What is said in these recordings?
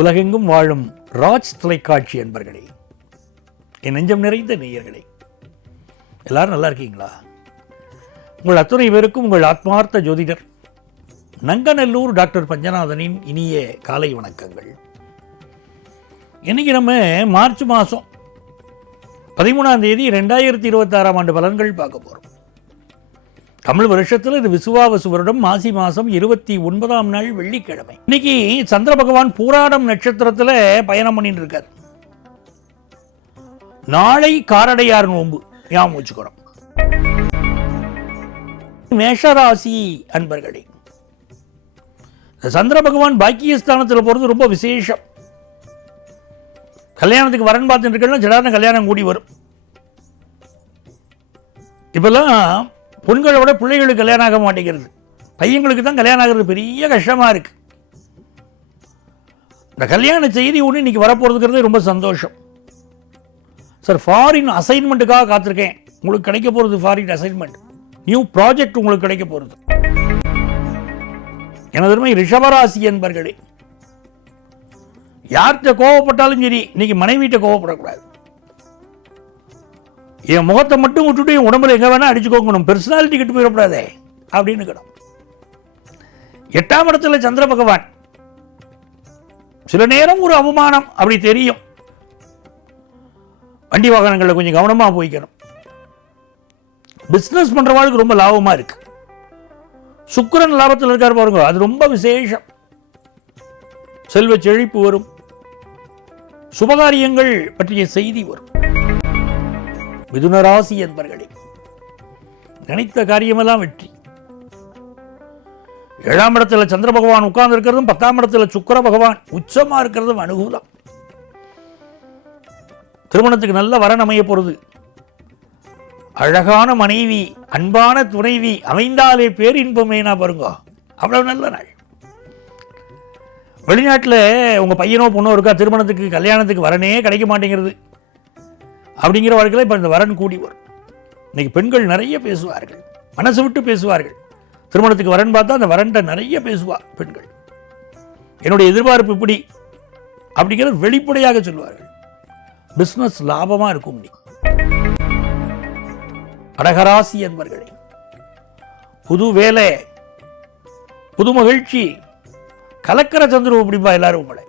உலகெங்கும் வாழும் ராஜ் தொலைக்காட்சி அன்பர்களே, என் நெஞ்சம் நிறைந்த நேயர்களே, எல்லாரும் நல்லா இருக்கீங்களா? உங்கள் அத்துணை பேருக்கும் உங்கள் ஆத்மார்த்த ஜோதிடர் நங்கநல்லூர் டாக்டர் பஞ்சநாதனின் இனிய காலை வணக்கங்கள். இன்னைக்கு நம்ம மார்ச் மாதம் 13ஆம் தேதி 2026ஆம் ஆண்டு பலன்கள் பார்க்க போகிறோம். தமிழ் வருஷத்தில் இது விசுவாவசு வருடம் மாசி மாதம் 29ஆம் நாள் வெள்ளிக்கிழமை. இன்னைக்கு சந்திர பகவான் பூராடம் நட்சத்திரத்தில் பயணம் பண்ணிட்டு இருக்கார். நாளை காரடையார் நோன்பு ஞாபகம் வச்சுக்கிறோம். மேஷராசி அன்பர்களே, சந்திர பகவான் பாக்கியஸ்தானத்தில் போகிறது ரொம்ப விசேஷம். கல்யாணத்துக்கு வரன் பார்த்துட்டு இருக்கா ஜடான கல்யாணம் கூடி வரும். இப்பெல்லாம் பெண்களை விட பிள்ளைகளுக்கு கல்யாணம் ஆக மாட்டேங்கிறது. பையங்களுக்கு தான் கல்யாணம் ஆகிறது பெரிய கஷ்டமாக இருக்குது. இந்த கல்யாண செய்தி ஒன்று இன்றைக்கி வரப்போகிறதுங்கிறது ரொம்ப சந்தோஷம். சார், ஃபாரின் அசைன்மெண்ட்டுக்காக காத்திருக்கேன். உங்களுக்கு கிடைக்க போகிறது ஃபாரின் அசைன்மெண்ட், நியூ ப்ராஜெக்ட் உங்களுக்கு கிடைக்க போகிறது. எனது ரிஷபராசி என்பர்களே, யார்கிட்ட கோவப்பட்டாலும் சரி, இன்னைக்கு மனைவிட்ட கோவப்படக்கூடாது. என் முகத்தை மட்டும் விட்டுட்டு என் உடம்புல எங்கே வேணால் அடிச்சுக்கோங்கணும், பெர்சனாலிட்டி கிட்ட போயிடக்கூடாதே அப்படின்னு கிடும். 8ஆம் இடத்துல சந்திர பகவான், சில நேரம் ஒரு அவமானம் அப்படி தெரியும். வண்டி வாகனங்களில் கொஞ்சம் கவனமாக போய்க்கணும். பிஸ்னஸ் பண்ணுறவாளுக்கு ரொம்ப லாபமாக இருக்கு. சுக்கிரன் லாபத்தில் இருக்கார் பாருங்க, அது ரொம்ப விசேஷம். செல்வ செழிப்பு வரும், சுபகாரியங்கள் பற்றிய செய்தி வரும். மிதுனராசி என்பர்களே, நினைத்த காரியமெல்லாம் வெற்றி. 7ஆம் இடத்துல சந்திர பகவான் உட்கார்ந்து இருக்கிறதும் 10ஆம் இடத்துல சுக்கிர பகவான் உச்சமா இருக்கிறதும் அனுகூலம். திருமணத்துக்கு நல்ல வரன் அமைய போறது. அழகான மனைவி, அன்பான துணைவி அமைந்தாலே பேரின்பமேனா பாருங்க, அவ்வளவு நல்ல நாள். வெளிநாட்டில் உங்க பையனோ பொண்ணோ இருக்கா, திருமணத்துக்கு கல்யாணத்துக்கு வரனே கிடைக்க மாட்டேங்கிறது அப்படிங்கிற வாழ்க்கையில் இப்போ இந்த வரன் கூடி வரும். இன்னைக்கு பெண்கள் நிறைய பேசுவார்கள், மனசு விட்டு பேசுவார்கள். திருமணத்துக்கு வரன் பார்த்தா அந்த வரன்ட்ட நிறைய பேசுவா பெண்கள். என்னுடைய எதிர்பார்ப்பு இப்படி அப்படிங்கிறது வெளிப்படையாக சொல்வார்கள். பிஸ்னஸ் லாபமாக இருக்கும். கடகராசி என்பர்களே, புது வேலை, புது மகிழ்ச்சி, கலக்கர சந்திரம் அப்படிப்பா எல்லாரும். உங்களை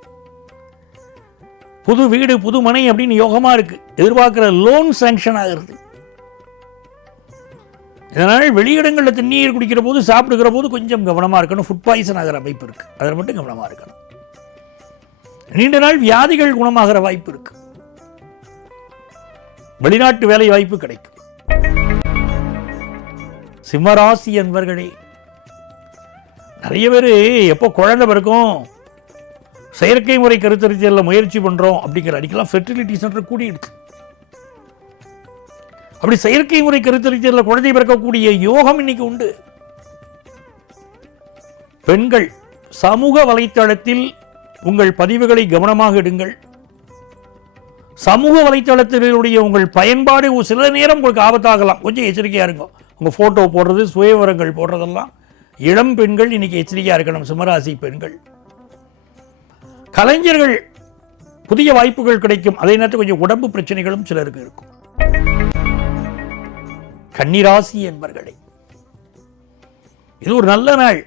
புது வீடு, புது மனை அப்படின்னு யோகமா இருக்கு. எதிர்பார்க்கிற லோன் சாங்ஷன் ஆகிறது. இதனால் வெளியிடங்களில் தண்ணீர் குடிக்கிற போது, சாப்பிடுகிற போது கொஞ்சம் கவனமா இருக்கணும். ஃபுட் பாய்சன் ஆகிற அமைப்பு இருக்கு, அதில் மட்டும் கவனமா இருக்கணும். நீண்ட நாள் வியாதிகள் குணமாகிற வாய்ப்பு இருக்கு. வெளிநாட்டு வேலை வாய்ப்பு கிடைக்கும். சிம்மராசி என்பர்களே, நிறைய பேர் எப்போ குழந்தை பிறக்கும், செயற்கை முறை கருத்தரித்தலில் முயற்சி பண்ணுறோம் அப்படிங்கிற அடிக்கலாம் ஃபெர்டிலிட்டி சென்டர் கூடிடுச்சு. அப்படி செயற்கை முறை கருத்தரித்தலில் குழந்தை பிறக்கக்கூடிய யோகம் இன்னைக்கு உண்டு. பெண்கள் சமூக வலைத்தளத்தில் உங்கள் பதிவுகளை கவனமாக இடுங்கள். சமூக வலைத்தளத்தினுடைய உங்கள் பயன்பாடு சில நேரம் உங்களுக்கு ஆபத்தாகலாம், கொஞ்சம் எச்சரிக்கையாக இருங்க. உங்கள் ஃபோட்டோ போடுறது, சுயவிவரங்கள் போடுறதெல்லாம் இளம் பெண்கள் இன்னைக்கு எச்சரிக்கையாக இருக்கணும். சிம்மராசி பெண்கள், கலைஞர்கள் புதிய வாய்ப்புகள் கிடைக்கும். அதே நேரத்தில் கொஞ்சம் உடம்பு பிரச்சனைகளும் சிலருக்கு இருக்கும். கன்னிராசி என்பர்களே, இது ஒரு நல்ல நாள்.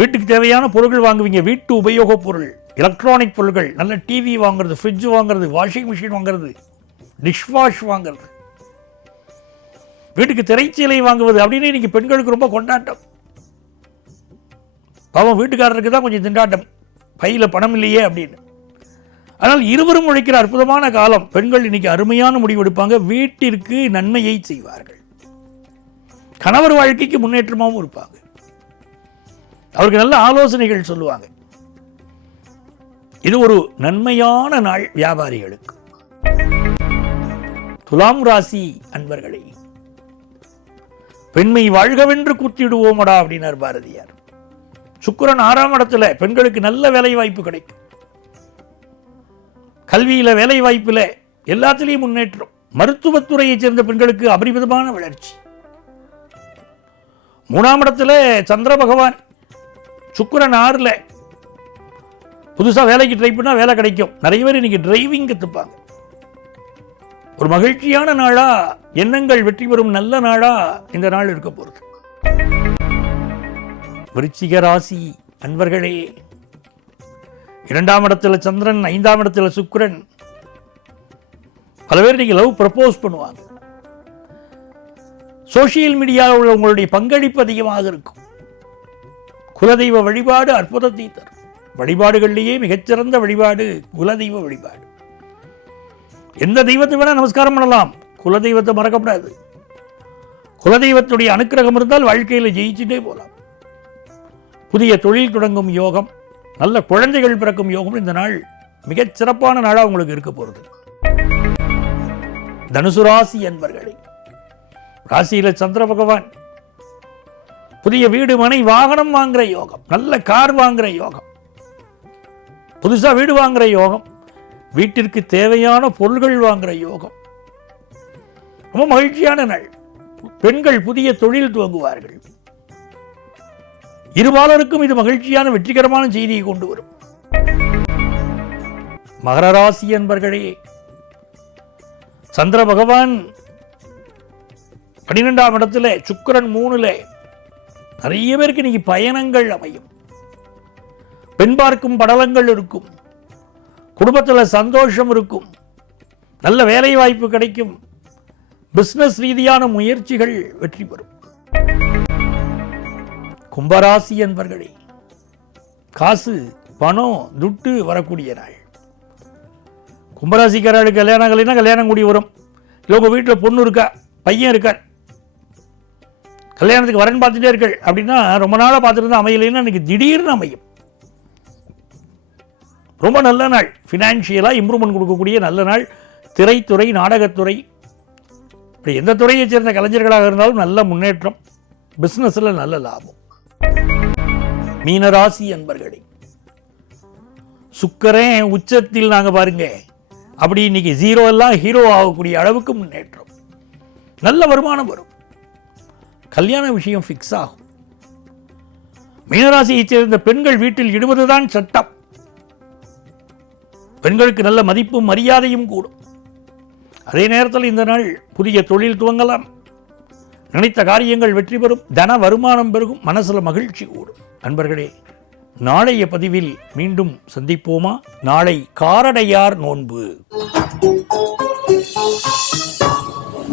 வீட்டுக்கு தேவையான பொருட்கள் வாங்குவீங்க. வீட்டு உபயோக பொருள், எலக்ட்ரானிக் பொருட்கள், நல்ல டிவி வாங்குறது, ஃப்ரிட்ஜ் வாங்குறது, வாஷிங் மிஷின் வாங்குறது, டிஷ்வாஷ் வாங்குறது, வீட்டுக்கு திரைச்சீலை வாங்குவது அப்படின்னு இன்னைக்கு பெண்களுக்கு ரொம்ப கொண்டாட்டம். பாவம், வீட்டுக்காரருக்கு தான் கொஞ்சம் திண்டாட்டம், பையில பணம் இல்லையே அப்படின்னு. ஆனால் இருவரும் உழைக்கிற அற்புதமான காலம். பெண்கள் இன்னைக்கு அருமையான முடிவு எடுப்பாங்க, வீட்டிற்கு நன்மையை செய்வார்கள். கணவர் வாழ்க்கைக்கு முன்னேற்றமாகவும் இருப்பாங்க. அவருக்கு நல்ல ஆலோசனைகள் சொல்லுவாங்க. இது ஒரு நன்மையான நாள் வியாபாரிகளுக்கு. துலாம் ராசி அன்பர்களே, பெண்மை வாழ்கவென்று கூத்திடுவோமடா அப்படின்னார் பாரதியார். சுக்கிரன் 6ஆம் இடத்துல, பெண்களுக்கு நல்ல வேலை வாய்ப்பு கிடைக்கும். கல்வியில, வேலை வாய்ப்புல எல்லாத்திலையும் முன்னேற்றம். மருத்துவத்துறையை சேர்ந்த பெண்களுக்கு அபரிமிதமான வளர்ச்சி. 3ஆம் இடத்துல சந்திர பகவான், சுக்கிரன் 6ல், புதுசாக வேலைக்கு ட்ரை பண்ணால் வேலை கிடைக்கும். நிறைய பேர் இன்னைக்கு டிரைவிங் கற்றுப்பாங்க. ஒரு மகிழ்ச்சியான நாளா, எண்ணங்கள் வெற்றி பெறும் நல்ல நாளா இந்த நாள் இருக்க போகிறது. விருச்சிக ராசி அன்பர்களே, 2ஆம் இடத்துல சந்திரன், 5ஆம் இடத்துல சுக்கிரன். பல பேர் நீங்க லவ் ப்ரப்போஸ் பண்ணுவாங்க. சோசியல் மீடியாவில் உங்களுடைய பங்களிப்பு அதிகமாக இருக்கும். குலதெய்வ வழிபாடு அற்புதத்தை தரும். வழிபாடுகளிலேயே மிகச்சிறந்த வழிபாடு குலதெய்வ வழிபாடு. எந்த தெய்வத்தை வேணா நமஸ்காரம் பண்ணலாம், குலதெய்வத்தை மறக்கப்படாது. குலதெய்வத்துடைய அனுக்கிரகம் இருந்தால் வாழ்க்கையில் ஜெயிச்சுட்டே போகலாம். புதிய தொழில் தொடங்கும் யோகம், நல்ல குழந்தைகள் பிறக்கும் யோகம் இந்த நாள் மிகச் சிறப்பான நாளாக உங்களுக்கு இருக்க போகிறது. தனுசு ராசி என்பர்களே, ராசியில சந்திர பகவான். புதிய வீடு மனை வாகனம் வாங்குற யோகம், நல்ல கார் வாங்குற யோகம், புதுசா வீடு வாங்குற யோகம், வீட்டிற்கு தேவையான பொருள்கள் வாங்குற யோகம். ரொம்ப மகிழ்ச்சியான நாள். பெண்கள் புதிய தொழில் துவங்குவார்கள். இருபாலருக்கும் இது மகிழ்ச்சியான வெற்றிகரமான செய்தியை கொண்டு வரும். மகர ராசி என்பர்களே, சந்திர பகவான் 12ஆம் இடத்துல, சுக்கிரன் 3ல. நிறைய பேருக்கு இன்னைக்கு பயணங்கள் அமையும். பெண் பார்க்கும் படலங்கள் இருக்கும். குடும்பத்தில் சந்தோஷம் இருக்கும். நல்ல வேலை வாய்ப்பு கிடைக்கும். பிசினஸ் ரீதியான முயற்சிகள் வெற்றி பெறும். கும்பராசி என்பர்களே, காசு பணம் துட்டு வரக்கூடிய நாள். கும்பராசிக்காரர்களுக்கு கல்யாணம் கல்யாணம் கூடி வரும். இல்லை உங்கள் வீட்டில் பொண்ணு இருக்கா, பையன் இருக்கார், கல்யாணத்துக்கு வரன் பார்த்துட்டே இருக்கள் அப்படின்னா, ரொம்ப நாளாக பார்த்துட்டு அமையலைன்னா இன்னைக்கு திடீர்னு அமையும். ரொம்ப நல்ல நாள். ஃபினான்ஷியலாக இம்ப்ரூவ்மெண்ட் கொடுக்கக்கூடிய நல்ல நாள். திரைத்துறை, நாடகத்துறை, இப்படி எந்த துறையை சேர்ந்த கலைஞர்களாக இருந்தாலும் நல்ல முன்னேற்றம். பிஸ்னஸில் நல்ல லாபம். மீனராசி என்பர்களே, சுக்கிரன் உச்சத்தில் நாங்கள் பாருங்க, அப்படி இன்னைக்கு 0 எல்லாம் ஹீரோ ஆகக்கூடிய அளவுக்கு முன்னேற்றம். நல்ல வருமானம் வரும். கல்யாண விஷயம் ஃபிக்ஸ் ஆகும். மீனராசியை சேர்ந்த பெண்கள் வீட்டில் இடுவதுதான் சட்டம். பெண்களுக்கு நல்ல மதிப்பும் மரியாதையும் கூடும். அதே நேரத்தில் இந்த நாள் புதிய தொழில் துவங்கலாம். நினைத்த காரியங்கள் வெற்றி பெறும். தன வருமானம் பெருகும். மனசுல மகிழ்ச்சி கூடும். அன்பர்களே, நாளைய பதிவில் மீண்டும் சந்திப்போமா? நாளை காரடையார் நோன்பு.